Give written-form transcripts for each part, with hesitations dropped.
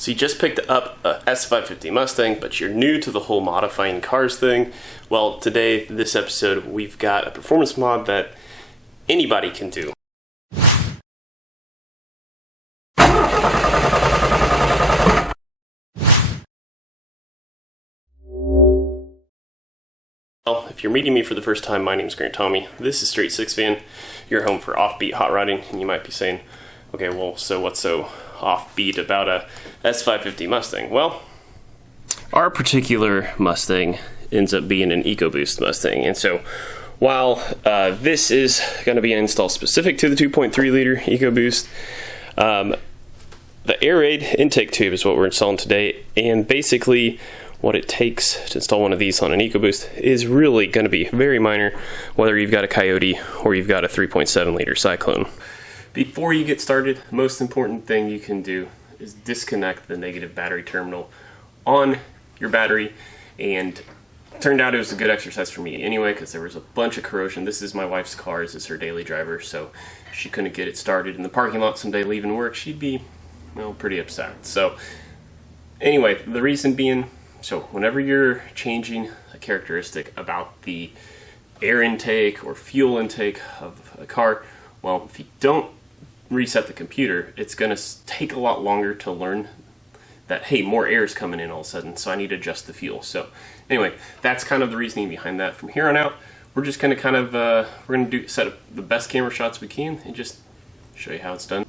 So you just picked up a S550 Mustang, but you're new to the whole modifying cars thing. Well, today, this episode, we've got a performance mod that anybody can do. Well, if you're meeting me for the first time, my name's Grant Tommy. This is Straight Six Fan, your home for offbeat hot rodding, and you might be saying, okay, well, so what's so offbeat about a S550 Mustang? Well, our particular Mustang ends up being an EcoBoost Mustang, and so while this is going to be an install specific to the 2.3 liter EcoBoost, the Airaid Intake Tube is what we're installing today, and basically what it takes to install one of these on an EcoBoost is really going to be very minor, whether you've got a Coyote or you've got a 3.7 liter Cyclone. Before you get started, the most important thing you can do is disconnect the negative battery terminal on your battery, and it turned out it was a good exercise for me anyway, because there was a bunch of corrosion. This is my wife's car, this is her daily driver, so if she couldn't get it started in the parking lot someday leaving work, she'd be, well, pretty upset. So anyway, the reason being, so whenever you're changing a characteristic about the air intake or fuel intake of a car, well, if you don't reset the computer, it's going to take a lot longer to learn that, hey, more air is coming in all of a sudden, so I need to adjust the fuel. So anyway, that's kind of the reasoning behind that. From here on out, we're just going to kind of, we're going to set up the best camera shots we can and just show you how it's done.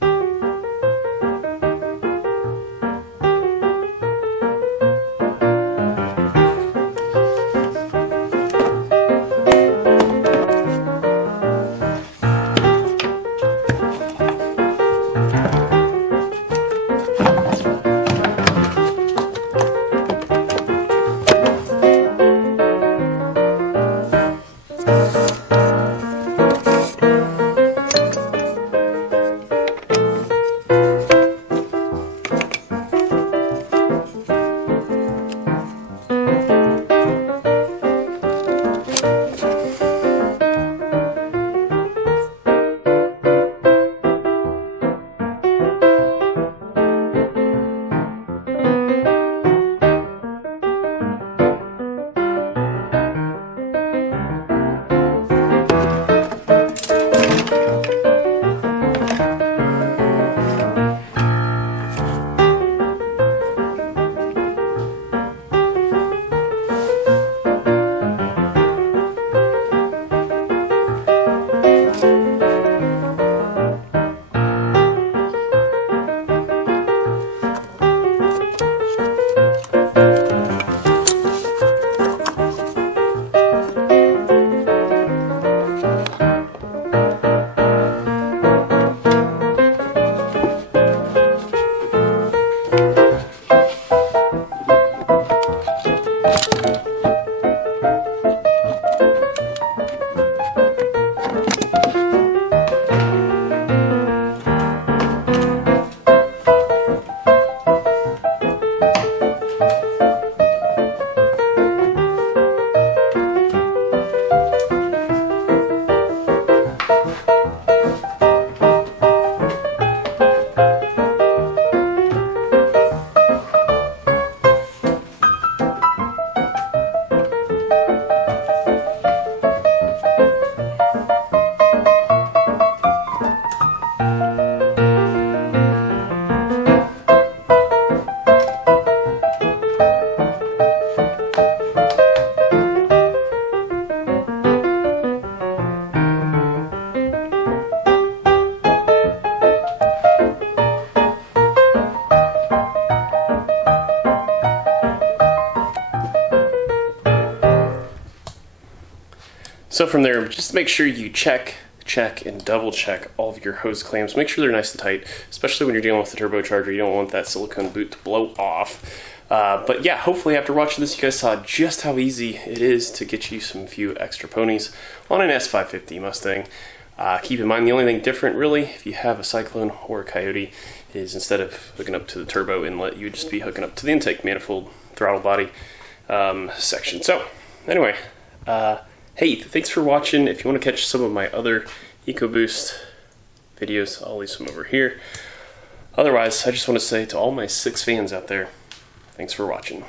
So from there, just make sure you check, and double check all of your hose clamps. Make sure they're nice and tight, especially when you're dealing with the turbocharger. You don't want that silicone boot to blow off. But yeah, hopefully after watching this, you guys saw just how easy it is to get you some few extra ponies on an S550 Mustang. Keep in mind, the only thing different, really, if you have a Cyclone or a Coyote, is instead of hooking up to the turbo inlet, you would just be hooking up to the intake manifold throttle body section. So anyway, hey, thanks for watching. If you want to catch some of my other EcoBoost videos, I'll leave some over here. Otherwise, I just want to say to all my 6 fans out there, thanks for watching.